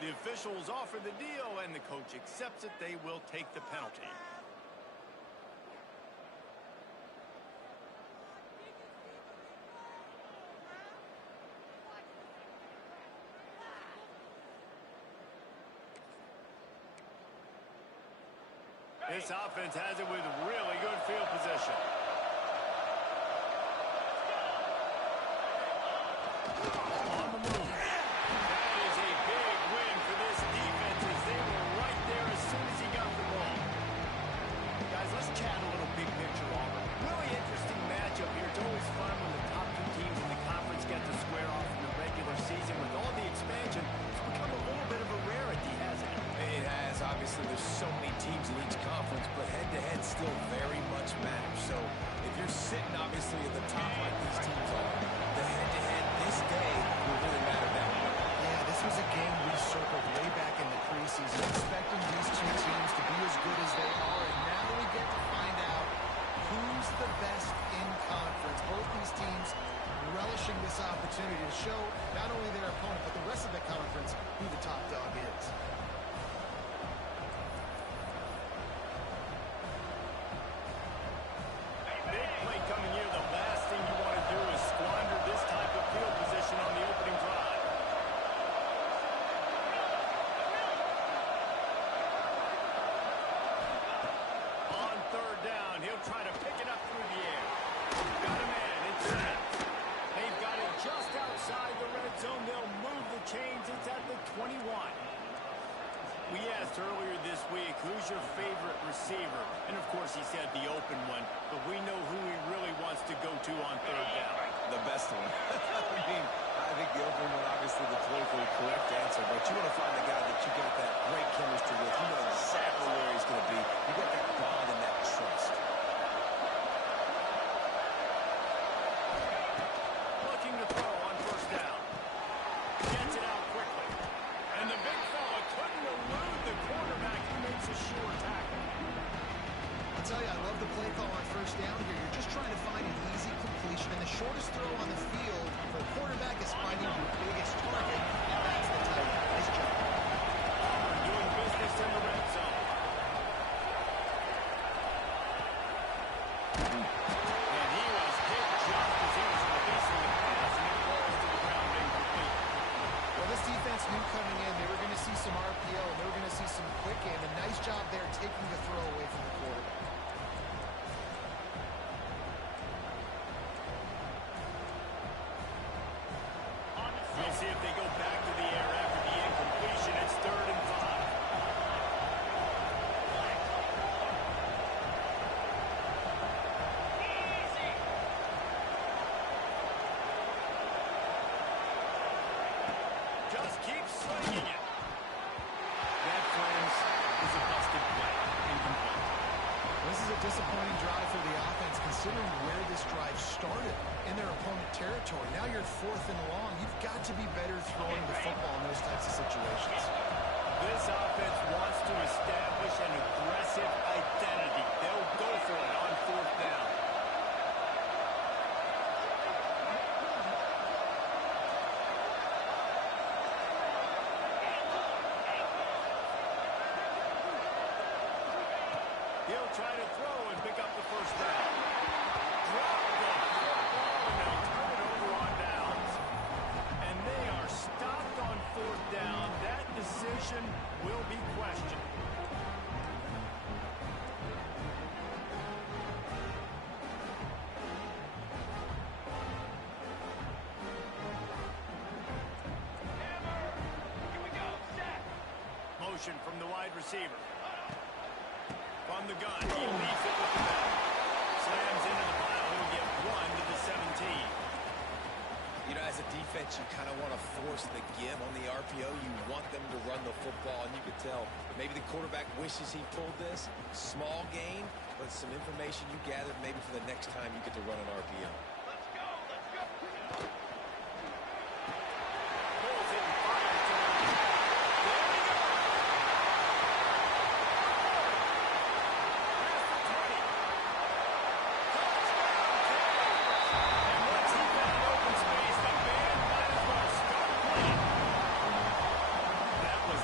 The officials offer the deal, and the coach accepts it. They will take the penalty. This offense has it with really good field position. On the move. That is a big win for this defense as they were right there as soon as he got the ball. Guys, let's chat a little big picture, Auburn. Really interesting matchup here. It's always fun when the top two teams in the conference get to square off in the regular season. With all the expansion, it's become a little bit of a rarity, hasn't it? It has. Obviously, there's so many teams in each conference, but head-to-head still very much matters. So if you're sitting, obviously, at the top like these teams are, the head-to-head this day will really matter that way. Yeah, this was a game we circled way back in the preseason, expecting these two teams to be as good as they are, and now we get to find out who's the best in conference. Both these teams relishing this opportunity to show not only their opponent, but the rest of the conference who the top dog is. Big play coming here. The last thing you want to do is squander this type of field position on the opening drive. On third down, he'll try to pick it up through the air. Got a man, it's set. They've got it just outside the red zone. They'll move the chains. It's at the 21. We asked earlier this week, who's your favorite receiver? And, of course, he said the open one. But we know who he really wants to go to on third down. The best one. I think the open one, obviously, the politically correct answer. But you want to find the guy that you got that great chemistry with. You know exactly where he's going to be. You got that bond and that trust. Looking to throw on first down. Gets it out quickly. And the big fella couldn't elude the quarterback. He makes a sure tackle. I'll tell you, I love the play call on first down here. You're just trying to find an easy completion, and the shortest throw on the field for a quarterback is finding your biggest target, and that's the tight end. Nice job. Auburn doing business in the red zone. And he was hit just as he was releasing the pass, and it falls to the ground incomplete. Well, this defense knew coming in they were going to see some RPO, and they were going to see some quick game. A nice job there taking the throw away from the quarterback. We'll see if they go back to the air after the incompletion. It's 3rd and 5. Just keep swinging it. That, friends, is a busted play. Incomplete. This is a disappointing drive for the offense, considering where this drive started in their opponent territory. Now you're 4th and long. You've got to be better throwing the football in those types of situations. This offense wants to establish an aggressive identity. They'll go for it on 4th down. He'll try to throw and pick up the first down. Drop the football, and they'll turn it over on downs. And they are stopped on 4th down. That decision will be questioned. Motion from the wide receiver. From the gun, he leads it with the back. Slams into the pile. He'll get 1 to the 17. You know, as a defense, you kind of want to force the give on the RPO. You want them to run the football, and you could tell maybe the quarterback wishes he pulled this. Small gain, but some information you gathered maybe for the next time you get to run an RPO. Let's go, let's go. Pulls it and fires to the right. There we go. Past the 20. And once he found open space, the band might as well start playing. That was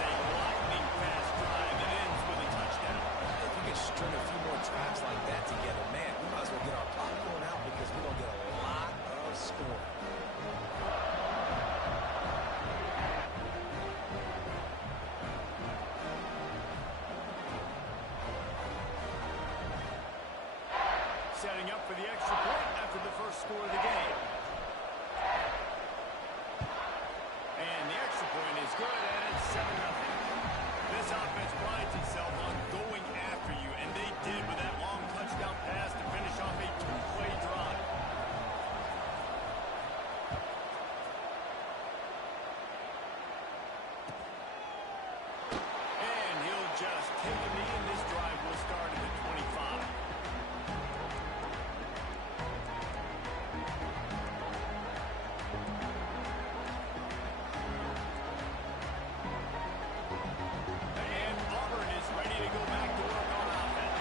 first score of the game. And the extra point is good, and it's 7-0. This offense prides itself on going after you, and they did with that long touchdown pass to finish off a two-play drive. And he'll just take a knee, and this drive will start at the 25. And Auburn is ready to go back to work on offense.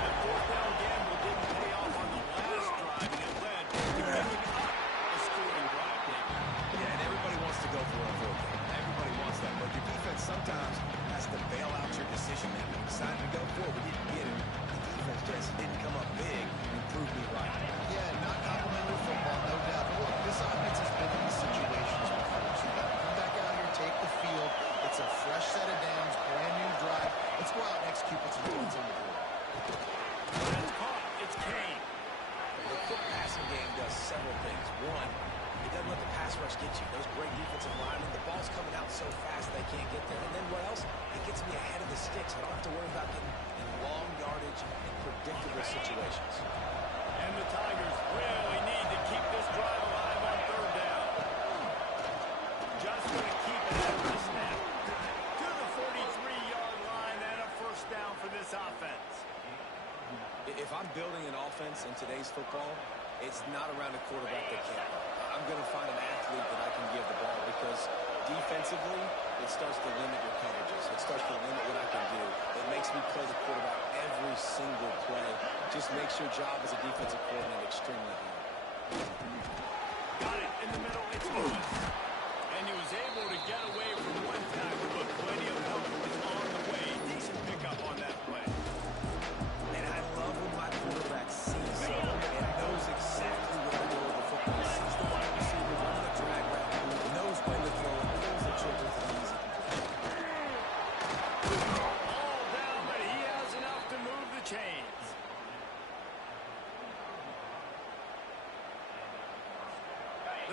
That fourth down gamble didn't pay off on the last drive, and it led to picking up a scoring drive, David. Yeah, and everybody wants to go for a fourth down. Everybody wants that, but your defense sometimes has to bail out your decision-making. Decided to go for it, we didn't get it. The defense just didn't come up big and prove me right. Yeah, not complimentary football, no doubt. But look, this offense has been in these situations before. So you got to come back out here, take the field. It's a fresh set of downs, brand new drive. Let's go out and execute with some points on the board. That's caught. It's Kane. The quick passing game does several things. One, it doesn't let the pass rush get you. Those great defensive linemen, the ball's coming out so fast they can't get there. And then what else? It gets me ahead of the sticks. I don't have to worry about getting in long yardage and predictable situations. And the Tigers really need to keep this drive alive on third down. Just going to keep it after the snap. To the 43-yard line and a first down for this offense. If I'm building an offense in today's football, it's not around a quarterback that can't run. I'm going to find an athlete that I can give the ball because defensively, it starts to limit your coverages. It starts to limit what I can do. It makes me play the quarterback every single play. Just makes your job as a defensive coordinator extremely hard. Got it in the middle. It's Lewis. And he was able to get away from one tackle, but plenty of help was on the way. Decent pickup on that play. And I love when my quarterback sees something and knows exactly where to go with the football. Sees the wide receiver running the drag route, knows when to throw it, pulls the trigger for the easy completion. All down, but he has enough to move the chains.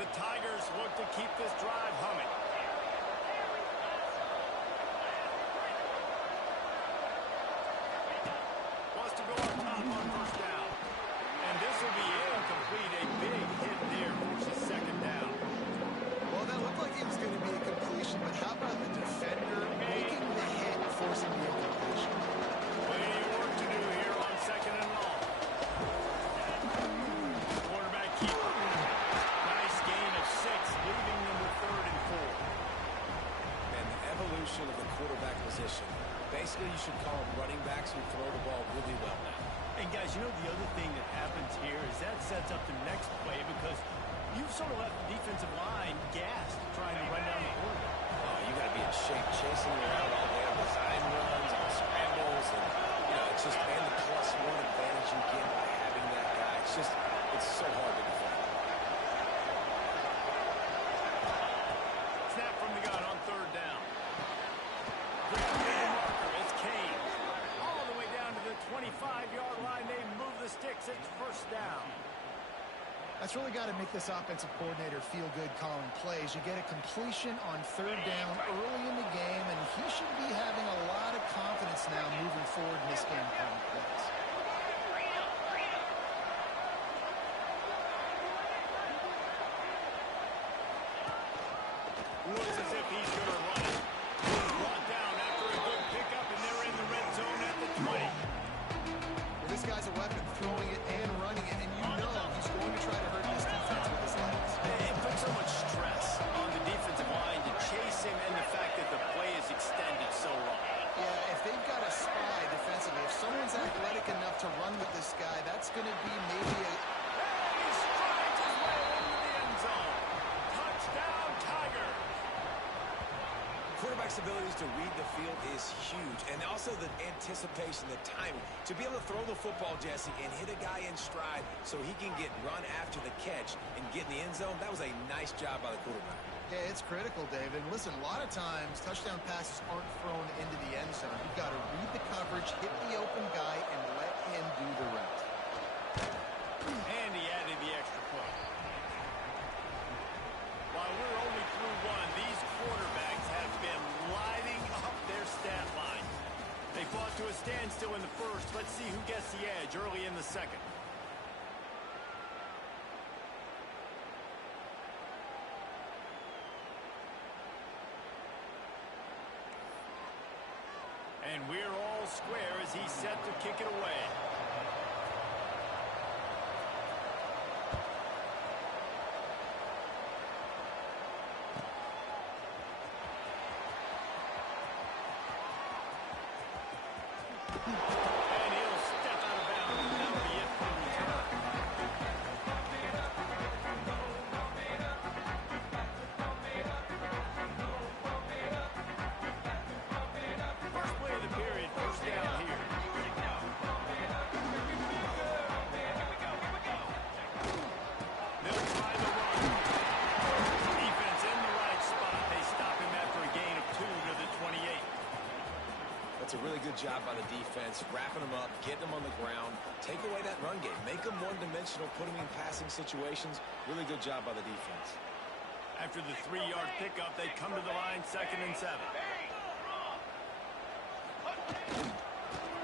The Tigers look to keep this drive humming. Wants to go up top on first down. And this will be incomplete. A big hit there forces second down. Well, that looked like it was going to be a completion, but how about the defender making the hit and forcing the incompletion? Plenty of work to do here on second and long. Quarterback keeper. Nice gain of 6, leaving them with third and 4. And the evolution of the quarterback position. Basically, you should call them running backs who throw the ball really well now. And guys, you know the other thing that happens here is that sets up the next play because you've sort of left the defensive line gassed trying to run down the quarterback. Oh, you got to be in shape, chasing him around all day on design runs, on scrambles, and it's just and the +1 advantage you get by having that guy. It's so hard to defend. Snap from the gun on third down. It's Kane. All the way down to the 25-yard line. They move the sticks. It's first down. That's really got to make this offensive coordinator feel good calling plays. You get a completion on third down early in the game, and he should be having a lot of confidence now moving forward in this game calling plays. Looks as if he's going to run it. Brought down after a good pickup, and they're in the red zone at the 20. Well, this guy's a weapon, throwing it and running it, and you know he's going to try to hurt this defense with his legs. It puts so much stress on the defensive line to chase him and the fact that the play is extended so long. Yeah, if they've got a spy defensively, if someone's athletic enough to run with this guy, that's going to be maybe a... He strides his way into the end zone. Touchdown, Tigers. Quarterback's abilities to read the field is huge, and also the anticipation, the timing. To be able to throw the football, Jesse, and hit a guy in stride so he can get run after the catch and get in the end zone, that was a nice job by the quarterback. Yeah, it's critical, David. Listen, a lot of times touchdown passes aren't thrown into the end zone. You've got to read the coverage, hit the open guy, and let him do the rest. And he added the extra point. While we're only through one, these quarterbacks have been lighting up their stat line. They fought to a standstill in the first. Let's see who gets the edge early in the second. And we're all square as he's set to kick it away. And he'll step out of bounds, and that'll be it for the return. First play of the period, first down here. They'll try the run. Defense in the right spot. They stop him after a gain of 2 to the 28. That's a really good job by the defense, wrapping them up, getting them on the ground, take away that run game, make them one-dimensional, put them in passing situations. Really good job by the defense. After the 3-yard pickup, they come to the line, 2nd and 7.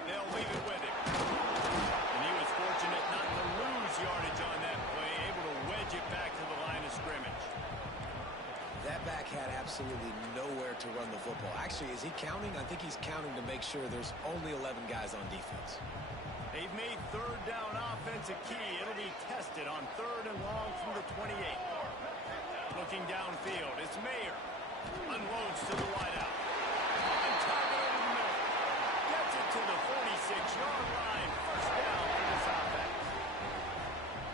They'll leave it with him. And he was fortunate not to lose yardage on that play, able to wedge it back to the line of scrimmage. That back had absolutely nowhere to run the football. Actually, is he counting? I think he's counting to make sure there's only 11 guys on defense. They've made third down offense a key. It'll be tested on 3rd and long from the 28. Looking downfield, it's Mayer. Unloads to the wideout. On target over the middle. Gets it to the 46-yard line. First down for this offense.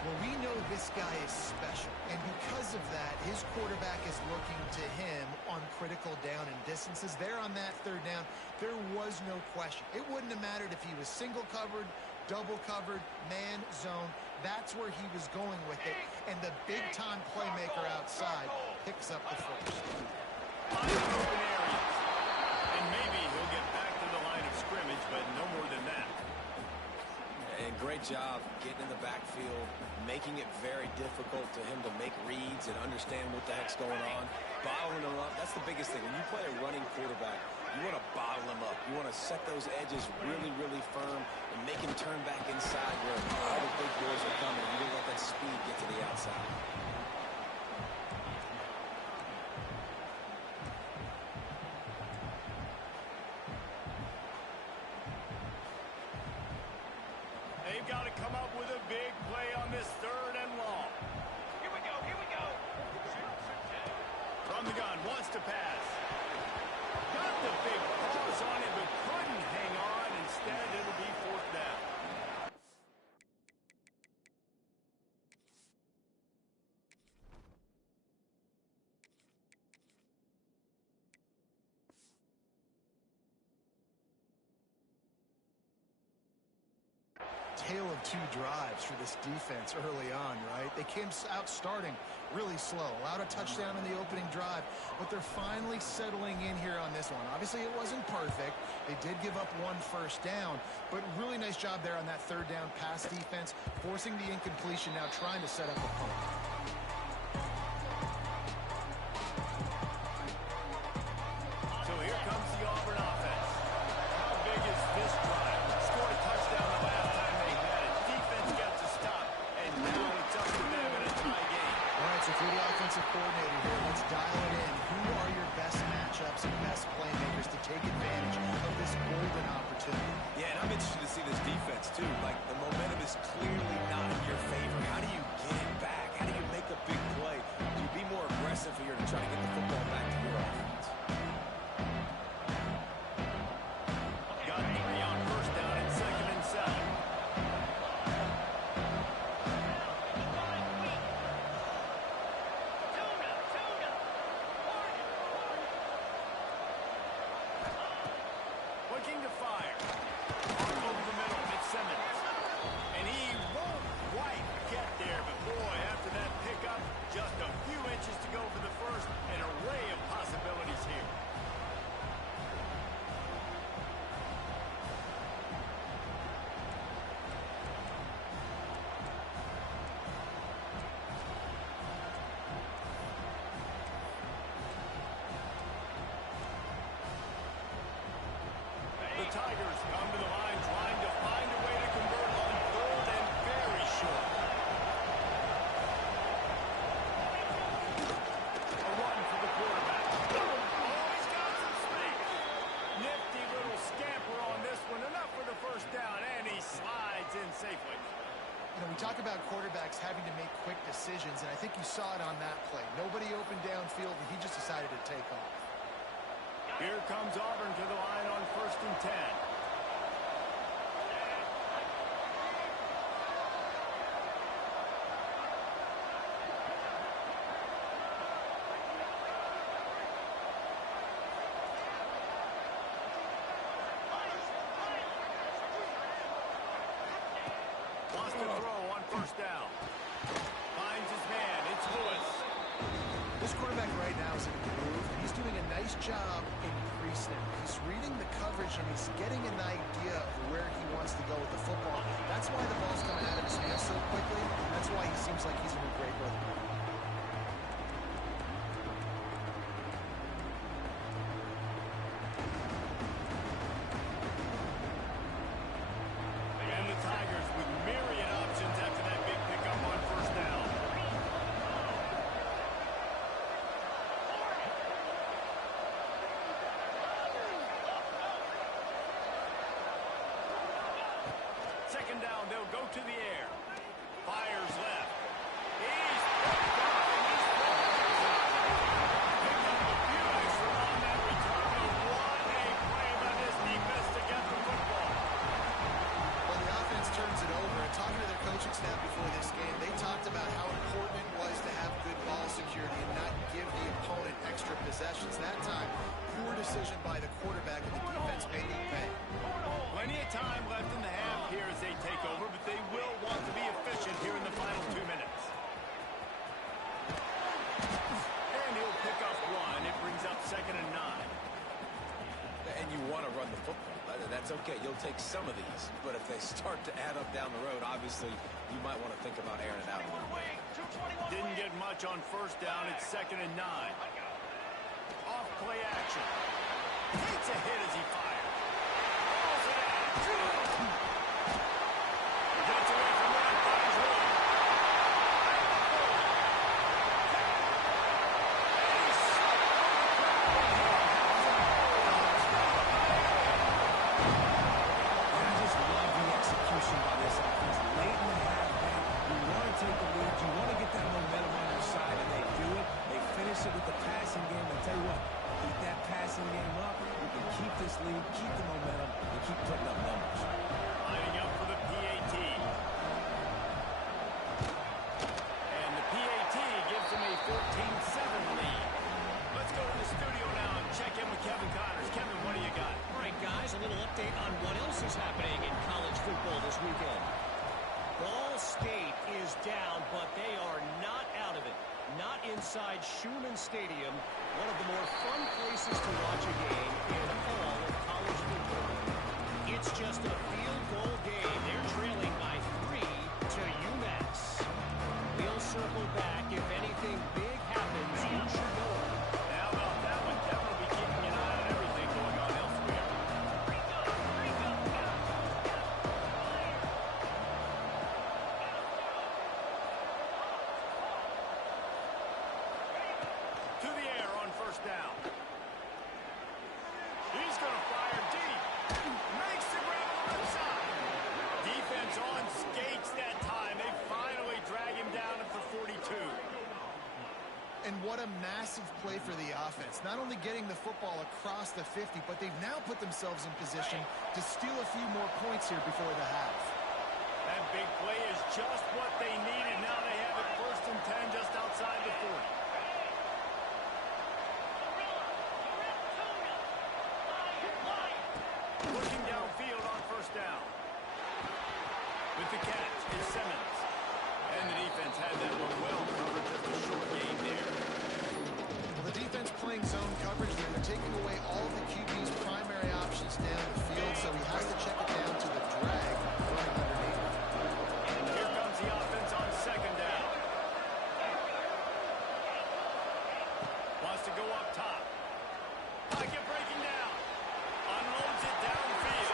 Well, we know this guy is special, and because of that, his quarterback is looking to him on critical down and distances. There on that 3rd down, there was no question. It wouldn't have mattered if he was single covered, double covered, man, zone. That's where he was going with it, and the big-time playmaker outside picks up the first. Open areas. And maybe he'll get back to the line of scrimmage, but no more than that. And great job getting in the backfield, making it very difficult to him to make reads and understand what the heck's going on. Bottling him up, that's the biggest thing. When you play a running quarterback, you want to bottle him up. You want to set those edges really, really firm and make him turn back inside where all the big boys are coming. You don't let that speed get to the outside. They've got to come up with a big play on this 3rd and long. Here we go, here we go. From the gun, wants to pass. Got the big pause on it, but couldn't hang on. Instead, it'll be 4th down. Tale of 2 drives for this defense early on, right? They came out starting really slow, allowed a touchdown in the opening drive, but they're finally settling in here on this one. Obviously, it wasn't perfect. They did give up 1 first down, but really nice job there on that 3rd down pass defense, forcing the incompletion, now trying to set up a punt. So here comes the Auburn offense. How big is this drive? Scored a touchdown the last time they had it. Defense gets a stop, and now it's up to them in a tie game. All right, so for the offensive coordinator here, let's dial it in. Who are your best matchups and best playmakers to take advantage of this golden opportunity? Yeah, and I'm interested to see this defense, too. Like, the momentum is clearly not in your favor. How do you get it back? How do you make a big play? Do you be more aggressive here to try to get the football back to your offense? Got 3 on first down and 2nd and 7. Looking to fire. Over the middle, it's Simmons. And he won't quite get there, but boy, after that pickup, just a few inches to go for the first. An array of possibilities here. Tigers come to the line trying to find a way to convert on third and very short. A run for the quarterback. Oh, he's got some space. Nifty little scamper on this one. Enough for the first down, and he slides in safely. You know, we talk about quarterbacks having to make quick decisions, and I think you saw it on that play. Nobody opened downfield, and he just decided to take off. Here comes Auburn to the line on 1st and 10. Wants to throw on 1st down. Finds his man. It's Lewis. This quarterback right now is in a groove. He's doing a nice job in pre-snap. He's reading the coverage, and he's getting an idea of where he wants to go with the football. That's why the ball's coming out of his hands so quickly. That's why he seems like he's in a great rhythm. And the Tigers with myriad options after that big pickup on 1st down. Second down, they'll go to the air. Fires left. He's picked off, and he's picked up a few extra on that return. But what a play by this defense to get the football. Well, the offense turns it over. And talking to their coaching staff before this game, they talked about how important it was to have good ball security and not give the opponent extra possessions. That time, poor decision by the quarterback, and the defense made them pay. Plenty of time left in the half here as they take over, but they will want to be efficient here in the final 2 minutes. And he'll pick up one. It brings up 2nd and 9. And you want to run the football. That's okay. You'll take some of these. But if they start to add up down the road, obviously, you might want to think about airing it out a little bit. Didn't get much on 1st down. It's 2nd and 9. Off play action. Takes a hit as he fires. Falls it out. Gets away from one. Finds one. I just love the execution by this offense. Late in the half, man, you want to take the lead. You want to get that momentum on your side, and they do it. They finish it with the passing game. I tell you what, keep that passing game up. You can keep this lead, keep the momentum, and keep putting up numbers. Lining up for the PAT. And the PAT gives them a 14-7 lead. Let's go to the studio now and check in with Kevin Connors. Kevin, what do you got? All right, guys, a little update on what else is happening in college football this weekend. Ball State is down, but they are not out of it. Not inside Schumann Stadium, one of the more fun places to watch a game in all of college football. It's just a field goal game. They're trailing by 3 to UMass. We'll circle back. If anything big happens, you should know it. How about that one? Definitely be keeping an eye on everything going on elsewhere. To the air on 1st down. He's going to fire deep. Makes the grab on the left side. Defense on skates that time. They finally drag him down at the 42. And what a massive play for the offense. Not only getting the football across the 50, but they've now put themselves in position to steal a few more points here before the half. That big play is just what they needed. Now they have it 1st and 10 just outside the 40. Looking downfield on 1st down. With the catch is Simmons. And the defense had that one well covered. Just a short gain there. Well, the defense playing zone coverage there. They're taking away all of the QB's primary options down the field, so he has to check it down to the drag running underneath. Here comes the offense on 2nd down. Wants to go up top. Pocket breaking down. Unloads it downfield.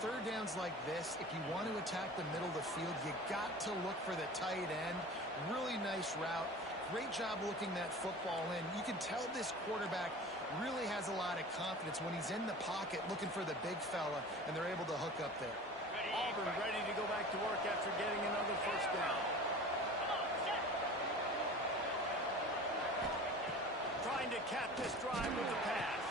third downs like this, if you want to attack the middle of the field, you got to look for the tight end. Really nice route. Great job looking that football in. You can tell this quarterback really has a lot of confidence when he's in the pocket looking for the big fella, and they're able to hook up there. Auburn ready to go back to work after getting another first down. Trying to cap this drive with the pass.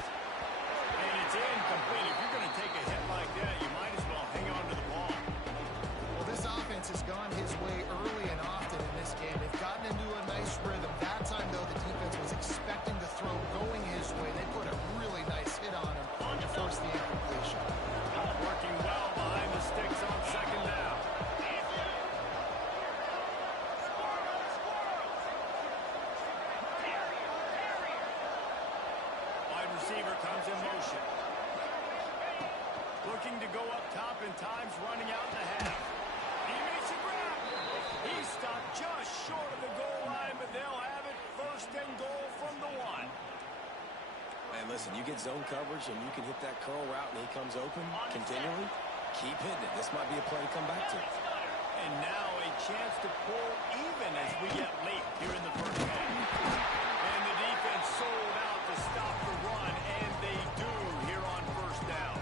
And it's incomplete. If you're going to take a hit like that, you might as well hang on to the ball. Well, this offense has gone his way early and often in this game. They've gotten into a nice rhythm. That time, though, the defense was expecting the throw going his way. They put a really nice hit on him to force the incompletion. Working well behind the sticks on second down. Wide receiver comes in motion. Looking to go up top, and time's running out in the half. He makes a grab. He's stopped just short of the goal line, but they'll have it first and goal from the 1. Man, listen, you get zone coverage and you can hit that curl route and he comes open continually. Keep hitting it. This might be a play to come back to. And now a chance to pull even as we get late here in the first half. And the defense sold out to stop the run, and they do here on first down.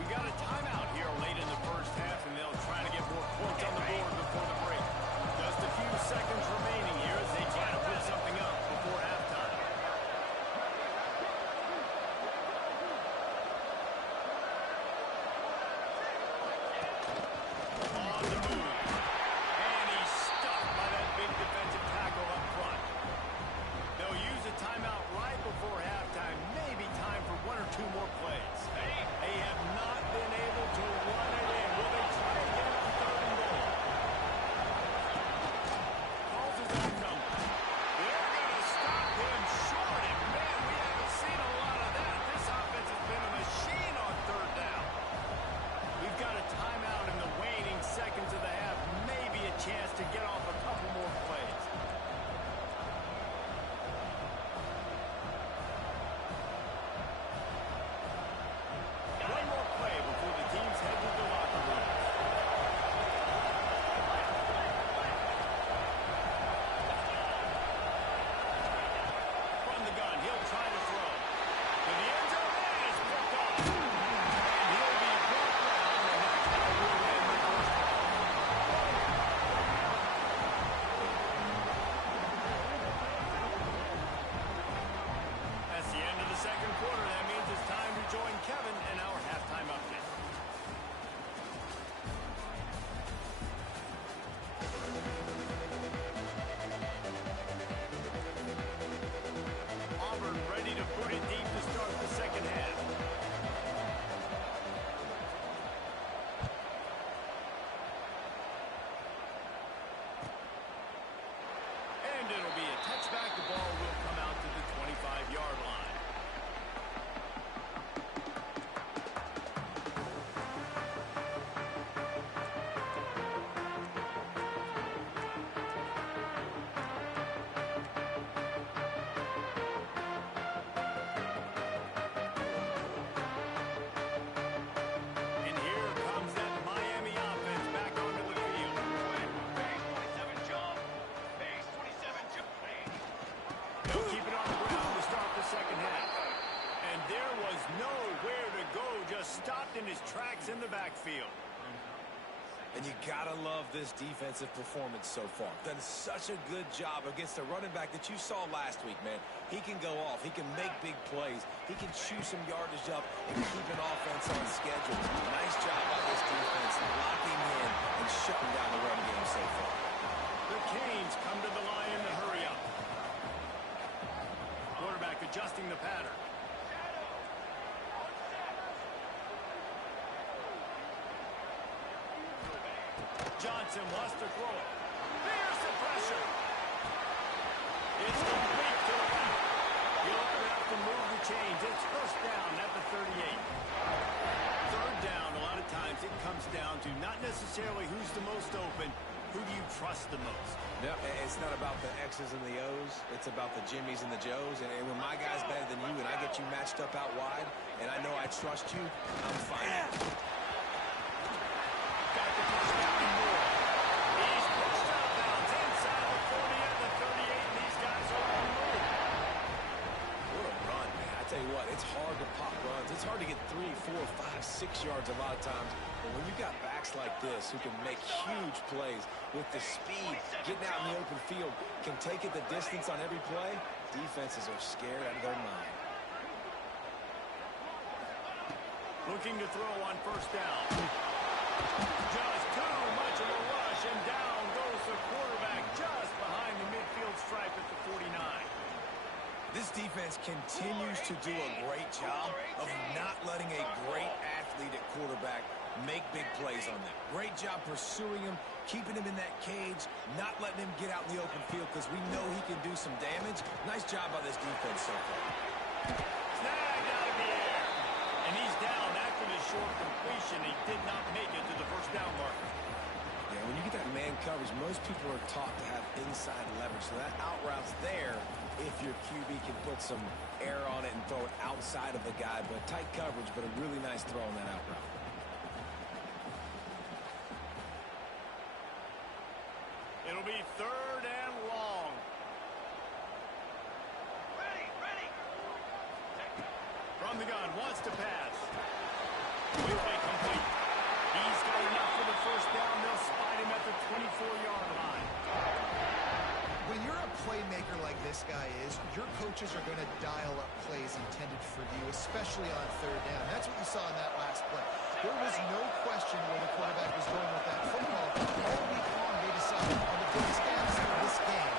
We got a timeout here late in the first half, and they'll try to get more points on the board before the break. Just a few seconds remaining here as they try to put something up before halftime. On the move. And he's stuck by that big defensive tackle up front. They'll use a timeout right before halftime. Maybe time for 1 or 2 more plays. They have not been able to run it in. Will they try again on third and goal? Calls his own number. They're going to stop him short. And man, we haven't seen a lot of that. This offense has been a machine on third down. We've got a timeout in the waning seconds of the half. Maybe a chance to get off a couple more plays. One more play before the teams head to the locker room. From the gun, he'll try to throw. To the end zone, and it's picked off. And he'll be brought down, and that's how we'll end the first half. That's the end of the second quarter. That means it's time to join Kevin and our halftime update. Auburn ready to put it deep to start the second half. And it'll be a touchback. The ball will come out to the 25-yard line. And here comes that Miami offense back onto the field. They'll keep it on the ground to start the second half. And there was nowhere to go, just stopped in his tracks in the backfield. And you gotta love this defensive performance so far. Done such a good job against a running back that you saw last week, man. He can go off. He can make big plays. He can chew some yardage up and keep an offense on schedule. Nice job by this defense locking in and shutting down the run game so far. The Canes come to the line in the hurry up. Quarterback adjusting the pattern. Johnson wants to throw it. There's the pressure. It's complete to the back. He'll have to move the chains. It's first down at the 38. Third down, a lot of times it comes down to not necessarily who's the most open, who do you trust the most? Yeah, it's not about the X's and the O's. It's about the Jimmies and the Joes. And when my guy's better than you and I get you matched up out wide and I know I trust you, I'm fine. It's hard to pop runs. It's hard to get 3, 4, 5, 6 yards a lot of times. But when you've got backs like this who can make huge plays with the speed, getting out in the open field, can take it the distance on every play, defenses are scared out of their mind. Looking to throw on first down. Just too much of a rush, and down goes the quarterback just behind the midfield stripe at the 49. This defense continues to do a great job of not letting a great athlete at quarterback make big plays on them. Great job pursuing him, keeping him in that cage, not letting him get out in the open field because we know he can do some damage. Nice job by this defense so far. Snagged out of the air. And he's down after the short completion. He did not make it to the first down marker. Yeah, when you get that man coverage, most people are taught to have inside leverage. So that out route's there if your QB can put some air on it and throw it outside of the guy. But tight coverage, but a really nice throw on that out route. It'll be third and long. Ready. From the gun, wants to pass. Quickly complete. He's got enough for the first down. They'll spot him at the 24-yard line. When you're a playmaker like this guy is, your coaches are going to dial up plays intended for you, especially on third down. That's what you saw in that last play. There was no question where the quarterback was going with that football. All week long, they decided on the biggest downs of this game,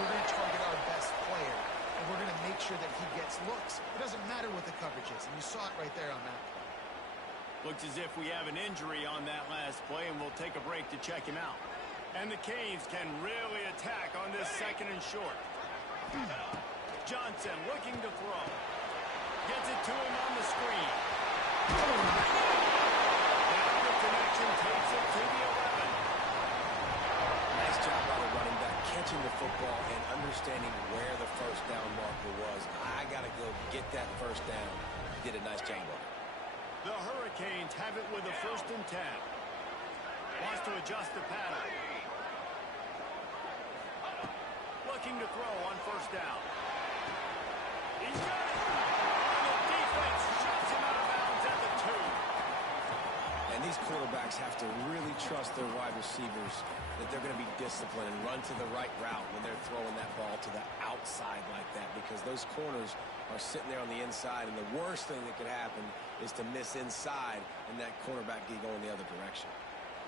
we're going to target our best player, and we're going to make sure that he gets looks. It doesn't matter what the coverage is, and you saw it right there on that play. Looks as if we have an injury on that last play, and we'll take a break to check him out. And the Canes can really attack on this second and short. Johnson looking to throw. Gets it to him on the screen. Now the connection takes it to the 11. Nice job by the running back, catching the football and understanding where the first down marker was. I got to go get that first down. He did a nice job of it. The Hurricanes have it with a 1st and 10. Wants to adjust the pattern. Looking to throw on first down. He's got it. And the defense shuts him out of bounds at the 2. And these quarterbacks have to really trust their wide receivers that they're going to be disciplined and run to the right route when they're throwing that ball to the outside like that, because those corners are sitting there on the inside, and the worst thing that could happen is to miss inside and that cornerback get going the other direction.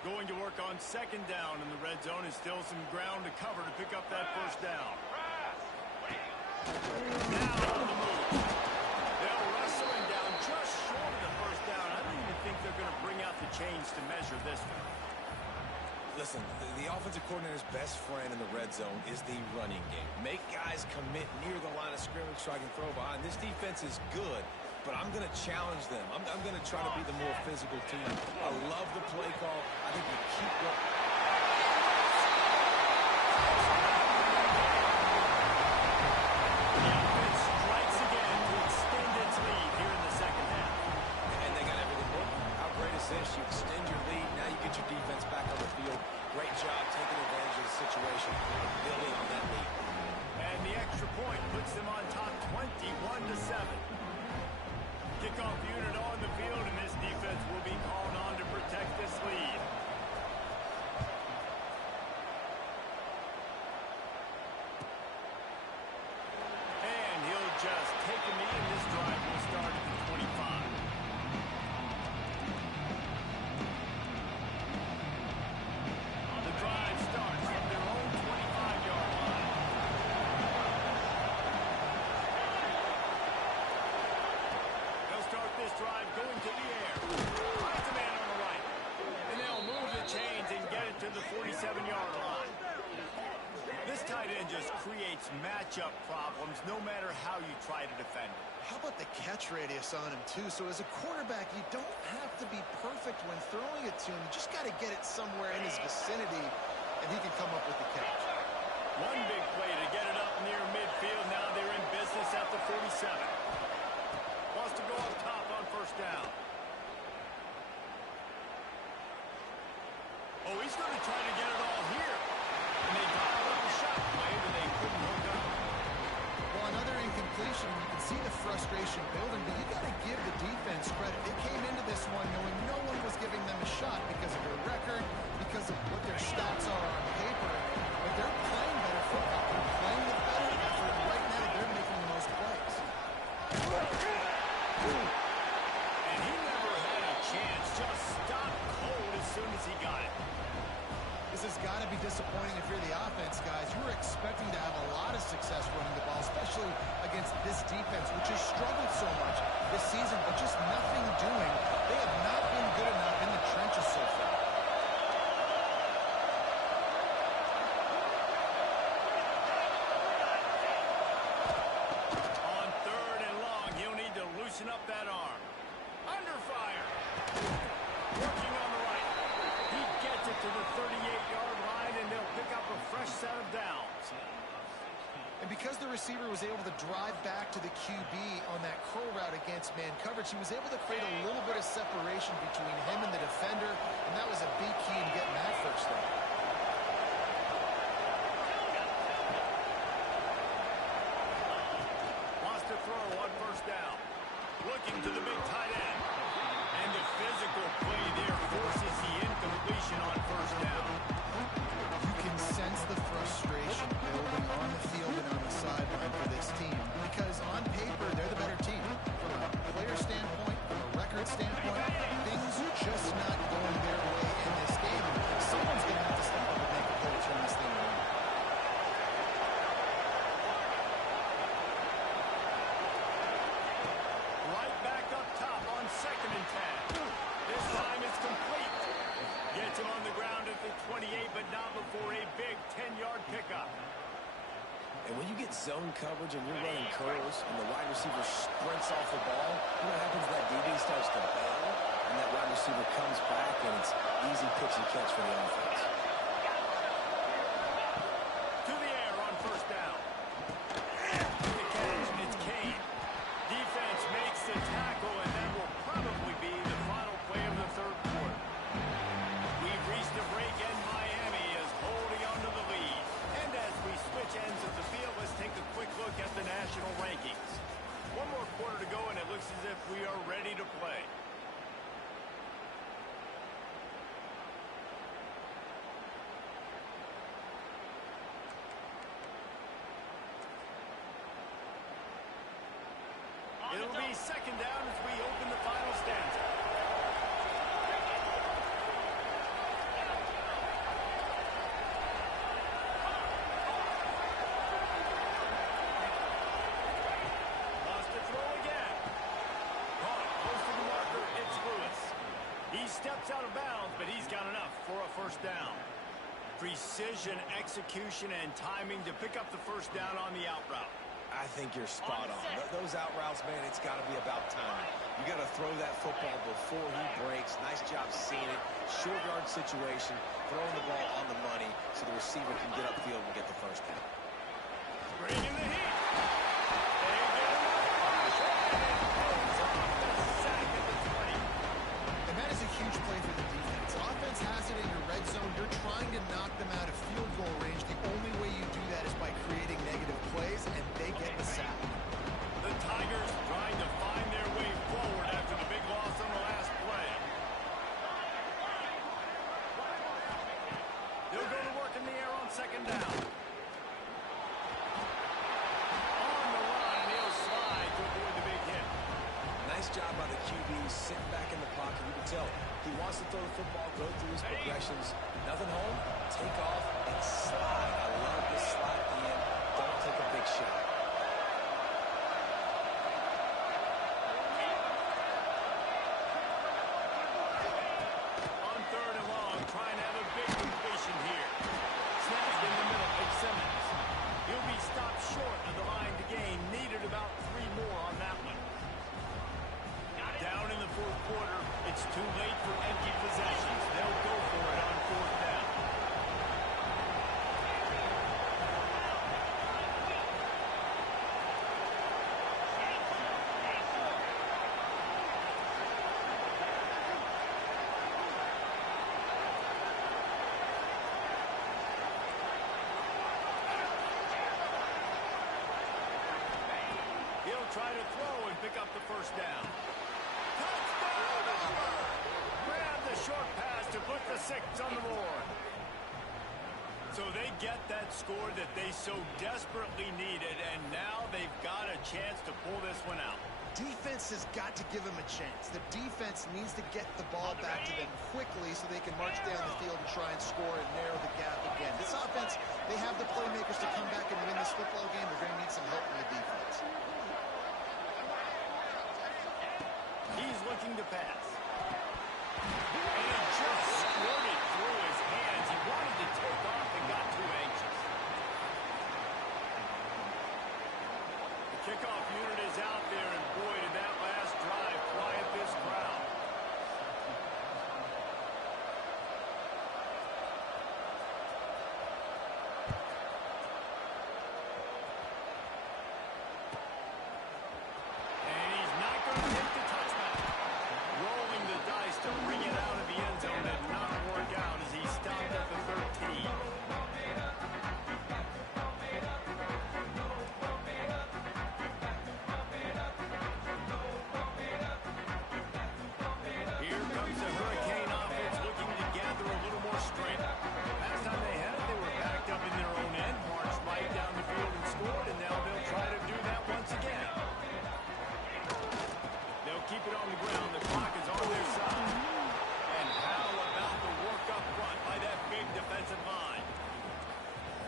Going to work on second down in the red zone. Is still some ground to cover to pick up that first down. Now on the move. They'll wrestle him down just short of the first down. I don't even think they're going to bring out the chains to measure this one. Listen, the offensive coordinator's best friend in the red zone is the running game. Make guys commit near the line of scrimmage so I can throw behind. This defense is good, but I'm going to challenge them. I'm going to try to be the more physical team. I love the play call. I think you keep going. The offense strikes again to extend its lead here in the second half. And they got everything working. How great is this? You extend your lead. Now you get your defense back on the field. Great job taking advantage of the situation and building on that lead. And the extra point puts them on top 21-7. Kickoff unit on the field, and this defense will be called on to protect this lead. And he'll just take a knee, and this drive will start at the 25. The drive starts from their own 25-yard line. They'll start this drive going to the air. Finds a man on the right. And they'll move the chains and get it to the 47-yard line. This tight end just creates matchup problems no matter how you try to defend it. How about the catch radius on him, too? So as a quarterback, you don't have to be perfect when throwing it to him. You just got to get it somewhere in his vicinity, and he can come up with the catch. One big play to get it up near midfield. Now they're in business at the 47. Wants to go up top on first down. Oh, he's going to try to get it all here. And they dialed up a shot play, but they couldn't hook up. Well, another incompletion. You can see the frustration building, but you got to give the defense credit. They came into this one knowing no one was giving them a shot because of their record, because of what their stats are on paper. But they're playing better football. They're playing with better effort. Right now, they're making the most plays. And he never had a chance. Just stopped cold as soon as he got it. This has got to be disappointing if you're the offense, guys. You were expecting to have a lot of success running the ball, especially against this defense, which has struggled so much this season, but just nothing doing. They have not been good enough in the trenches so far. On 3rd and long, he'll need to loosen up that arm. Under fire. Working on the right. He gets it to the 38-yard line, and they'll pick up a fresh set of downs. And because the receiver was able to drive back to the QB on that curl route against man coverage, he was able to create a little bit of separation between him and the defender, and that was a big key in getting that first down. Wants to throw on 1st down. Looking to the big tight end. And the physical play there forces the incompletion on 1st down. You can sense the frustration building on the field and on the sideline for this team because on paper, they're the better team. From a player standpoint, from a record standpoint, things are just not going their way in this game. Someone's going to have to step up and make a play to turn this thing around. Right back up top on 2nd and 10. This time it's complete. Gets him on the ground at the 28, but not before a big 10-yard pickup. And when you get zone coverage and you're running curls and the wide receiver sprints off the ball, you know what happens? That DB starts to bail, and that wide receiver comes back, and it's easy pitch and catch for the offense. To the air on 1st down. The catch, it's Kane. Defense makes the tackle, and that will probably be the final play of the 3rd quarter. We've reached a break, and Miami is holding on to the lead. And as we switch ends of the field, let's take a quick look at the national rankings. One more quarter to go, and it looks as if we are ready to play. It'll be 2nd down as we open the final stanza. Lost to throw again. Caught close to the marker. It's Lewis. He steps out of bounds, but he's got enough for a 1st down. Precision, execution, and timing to pick up the 1st down on the out route. I think you're spot on. Those out routes, man, it's got to be about time. You got to throw that football before he breaks. Nice job seeing it. Short yard situation, throwing the ball on the money so the receiver can get upfield and get the 1st down. Bringing the heat. They get him up. And it goes off the sack at the 20. And that is a huge play for the defense. Offense has it in your red zone. You're trying to knock them out of field goal range. The only way you do that is by creating negative plays, and they get the sack. The Tigers trying to find their way forward after the big loss on the last play. They'll go to work in the air on 2nd down. On the line, he'll slide to avoid the big hit. Nice job by the QB, sitting back in the pocket. You can tell he wants to throw the football, go through his progressions. Nothing home, take off, and slide. I love this slide at the end. Don't take a big shot. On 3rd and long, trying to have a big completion here. Snapped in the middle, Big Simmons. He'll be stopped short of the line to gain. Needed about 3 more on that one. Down in the 4th quarter, it's too late for empty possessions. They'll go for it on 4th down. try to throw and pick up the first down. Touchdown! Grab the short pass to put the 6 on the board. So they get that score that they so desperately needed, and now they've got a chance to pull this one out. Defense has got to give them a chance. The defense needs to get the ball back to them quickly so they can march down the field and try and score and narrow the gap again. This offense, they have the playmakers to come back and win this football game. They're going to need some help from the defense. He's looking to pass. And he just squirted through his hands. He wanted to take off and got too anxious. The kickoff unit is out there, and boy, did that last drive quiet this crowd. And he's not going to take the touchback. Rolling the dice to bring it out of the end zone did not work out as he stopped at the 13. Here comes the Hurricane offense looking to gather a little more strength. Last time they had it, they were backed up in their own end, marched right down the field and scored, and now they'll try to do that once again. They'll keep it on the ground. The clock is on their side. And how about the work up front by that big defensive line?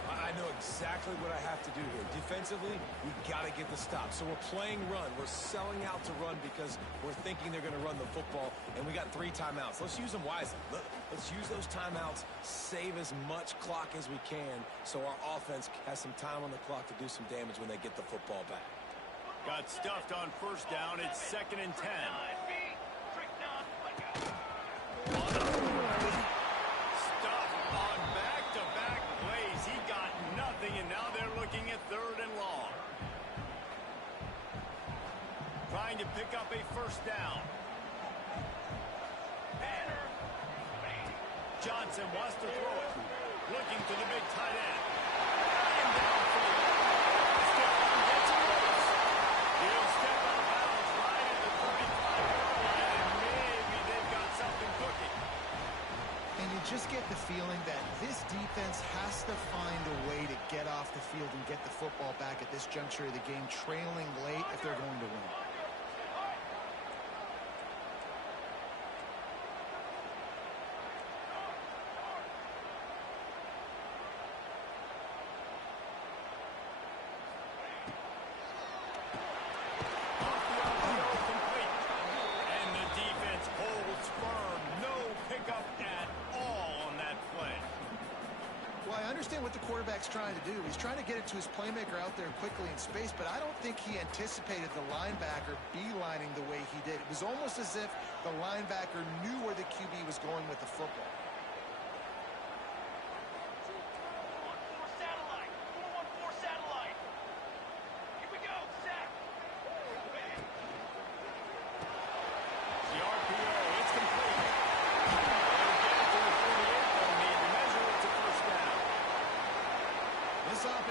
I know exactly what I have to do here. Defensively, we've got to get the stop. So we're playing run. We're selling out to run because we're thinking they're going to run the football, and we got 3 timeouts. Let's use them wisely. Let's use those timeouts, save as much clock as we can so our offense has some time on the clock to do some damage when they get the football back. Got stuffed on first down. It's 2nd and 10. Stuffed on back-to-back plays. He got nothing, and now they're looking at 3rd and long. Trying to pick up a first down. Johnson wants to throw it. Looking to the big tight end. And downfield. Stephon gets it loose. He'll step out of bounds right at the 35-yard line, and maybe they've got something cooking. And you just get the feeling that this defense has to find a way to get off the field and get the football back at this juncture of the game, trailing late if they're going to win. What the quarterback's trying to do. He's trying to get it to his playmaker out there quickly in space, but I don't think he anticipated the linebacker beelining the way he did. It was almost as if the linebacker knew where the QB was going with the football.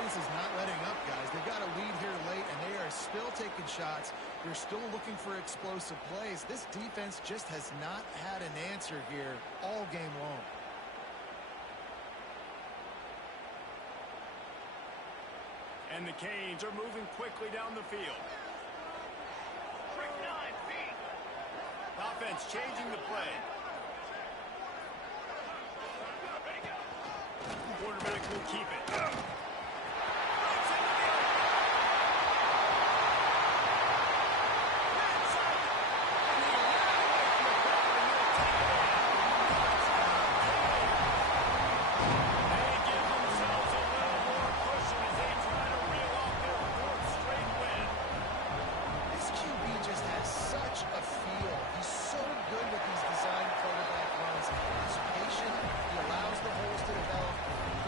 Is not letting up, guys. They've got a lead here late, and they are still taking shots. They're still looking for explosive plays. This defense just has not had an answer here all game long. And the Canes are moving quickly down the field. Offense changing the play. Quarterback will keep it.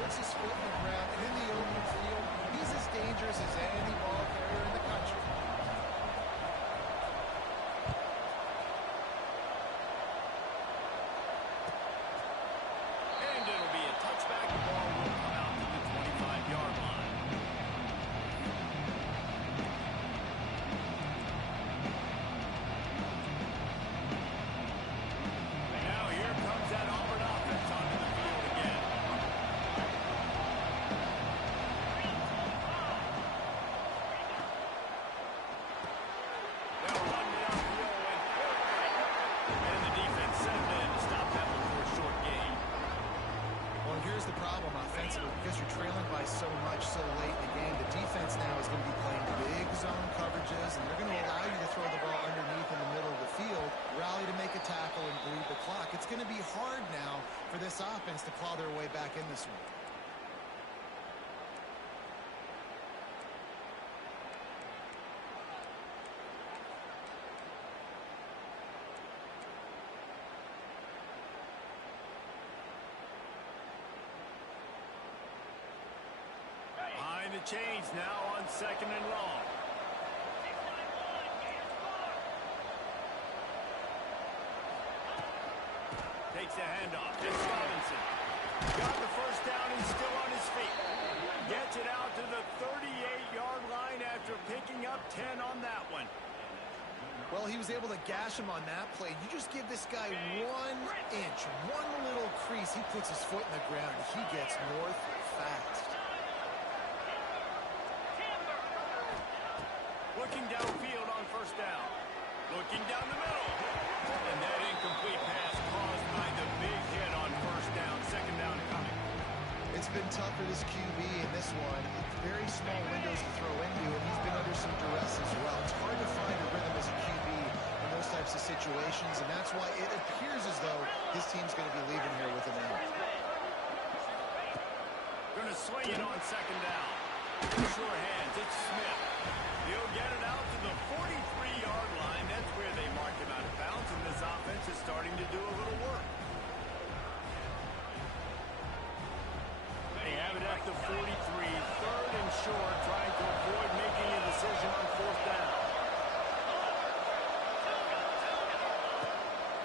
His foot in the ground, and in the defense to claw their way back in this one. Behind the chains now on 2nd and long. Takes the handoff. It's Robinson. Got the first down and still on his feet. Gets it out to the 38-yard line after picking up 10 on that one. Well, he was able to gash him on that play. You just give this guy 1 inch, one little crease. He puts his foot in the ground. He gets north fast. Looking downfield on 1st down. Looking down the middle. And that incomplete pass caused by the big hit on 1st down. 2nd down coming. It's been tough for this QB in this one. Very small windows to throw into, and he's been under some duress as well. It's hard to find a rhythm as a QB in those types of situations, and that's why it appears as though his team's going to be leaving here with an out. Going to swing it on 2nd down. Sure hands. It's Smith. He'll get it out to the 43-yard line. That's where they marked him out of bounds, and this offense is starting to do a little work. They have it at the 43, 3rd and short, trying to avoid making a decision on 4th down.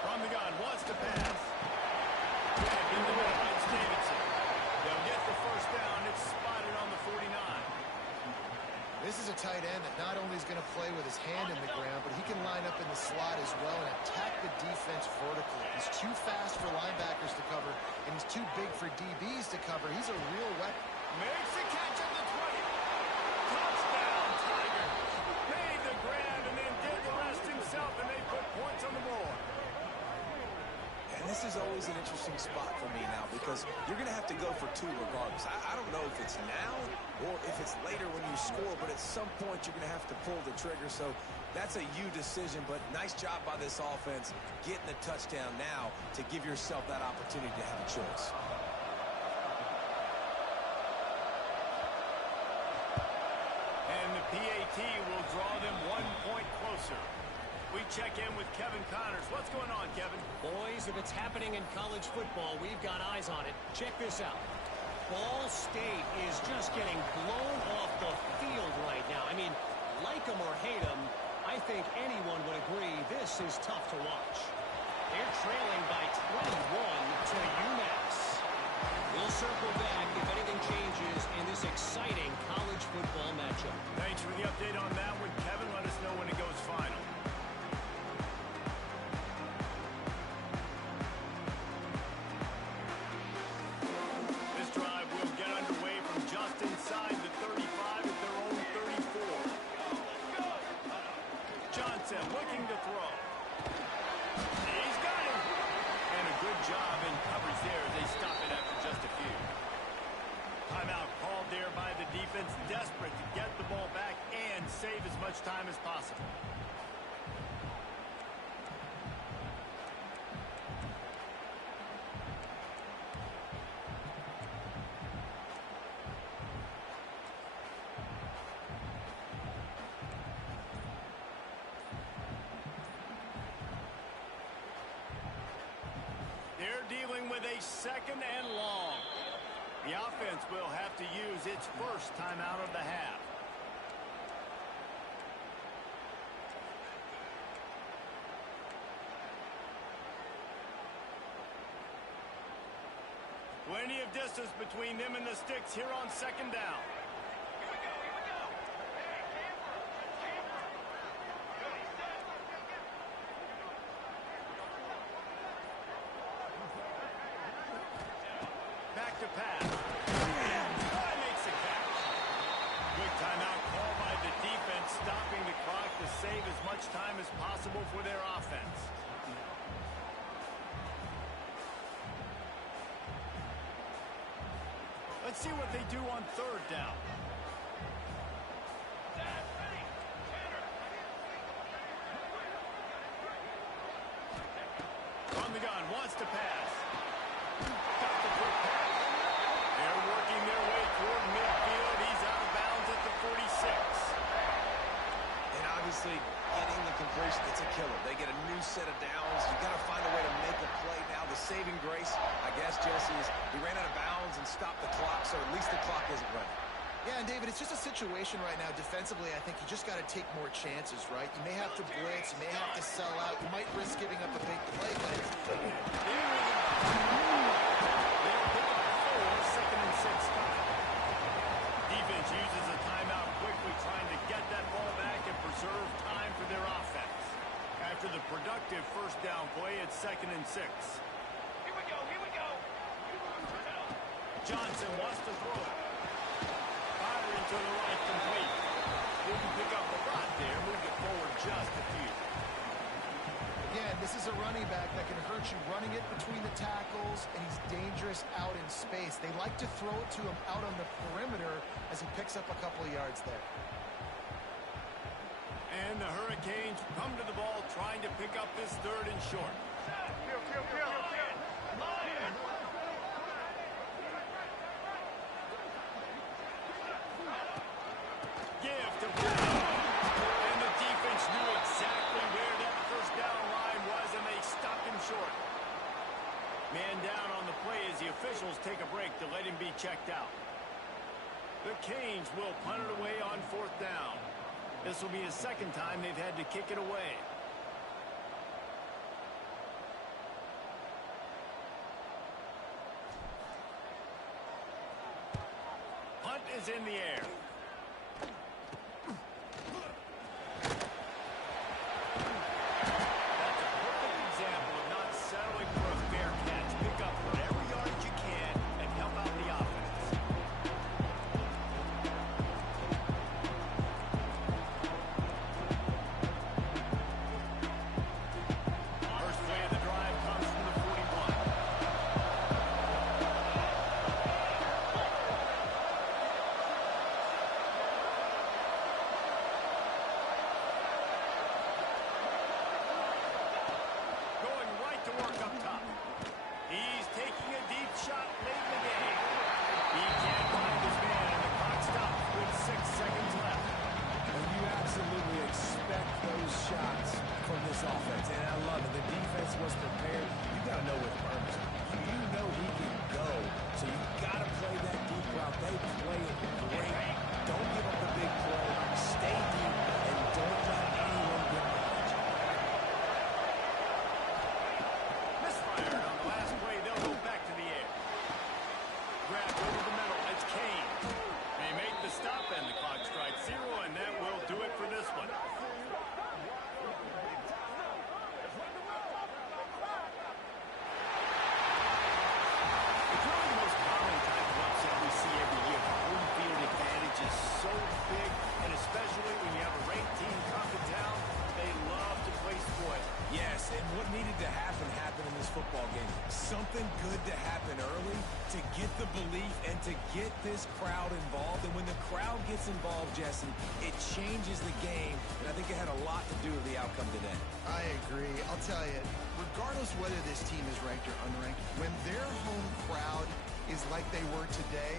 From the gun, wants to pass. Back in the middle, it's Davidson. They'll get the 1st down. It's spotted on the 49. This is a tight end that not only is going to play with his hand in the ground, but he can line up in the slot as well and attack the defense vertically. He's too fast for linebackers to cover, and he's too big for DBs to cover. He's a real weapon. Makes the catch at the 20. Touchdown, Tiger. Made the grab and then did the rest himself, and they put points on the board. And this is always an interesting spot for me now because you're going to have to go for 2 regardless. I don't know if it's now or if it's later when you score, but at some point you're going to have to pull the trigger. So that's a you decision, but nice job by this offense getting the touchdown now to give yourself that opportunity to have a choice. And the PAT will draw them 1 point closer. We check in with Kevin Connors. What's going on, Kevin? Boys, if it's happening in college football, we've got eyes on it. Check this out. Ball State is just getting blown off the field right now. I mean, like them or hate them, I think anyone would agree this is tough to watch. They're trailing by 21 to UMass. We'll circle back if anything changes in this exciting college football matchup. Thanks for the update on that one, Kevin. Let us know when it goes final. This drive will get underway from just inside the 35 at their own 34. Johnson looking to throw. He's got him. And a good job in coverage there. They stop it after just a few. Timeout called there by the defense, desperate to get the ball back and save as much time as possible. They're dealing with a 2nd and long. The offense will have to use its first timeout of the half. Plenty of distance between them and the sticks here on 2nd down. Back to pass. And makes the catch. Good timeout call by the defense, stopping the clock to save as much time as possible for their offense. Let's see what they do on 3rd down. On the gun, wants to pass. Got the finished. It's a killer. They get a new set of downs. You got to find a way to make a play now. The saving grace, I guess, Jesse, is he ran out of bounds and stopped the clock, so at least the clock isn't running. Yeah, and David, it's just a situation right now defensively. I think you just got to take more chances, right? You may have to blitz, you may have to sell out, you might risk giving up a big play, but it's... Second and 6. Defense uses a timeout quickly, trying to get that ball back and preserve time for their offense. After the productive first down play, it's 2nd and 6. Here we go. Johnson wants to throw it. Firing to the right, complete. Didn't pick up a lot there, moved it forward just a few. Again, this is a running back that can hurt you running it between the tackles, and he's dangerous out in space. They like to throw it to him out on the perimeter as he picks up a couple of yards there. And the Hurricanes come to the ball, trying to pick up this 3rd and short. Give to Brown. And the defense knew exactly where that first down line was, and they stopped him short. Man down on the play as the officials take a break to let him be checked out. The Canes will punt it away on 4th down. This will be his 2nd time they've had to kick it away. Punt is in the air. That's a perfect example of not settling for a fair catch. Pick up whatever yardage you can and help out the offense. First play of the drive comes from the 41. Going right to work up top. He's taking a deep shot late in the game. He can't find his man, and the clock stops with 6 seconds left. And you absolutely expect those shots from this offense, and I love it. The defense was prepared. You got to know with Burns. You know he can go, so you got to play that deep route. They play it great. Don't give up the big play. Stay deep, and don't let anyone get behind you. Misfired on the last play. They'll go back to the air. Grabbed over the middle. It's Kane. They make the stop, and the clock strikes 0, and that will do it for this one. It's really the most common type of upset we see every year. Home field advantage is so big, and especially when you have a ranked team come to town, they love to play spoil. Yes, and what needed to happen happened in this football game. Something good to happen early to get the belief and to get this crowd involved. And when the crowd gets involved, Jesse, it changes the game. And I think it had a lot to do with the outcome today. I agree. I'll tell you, regardless whether this team is ranked or unranked, when their home crowd is like they were today,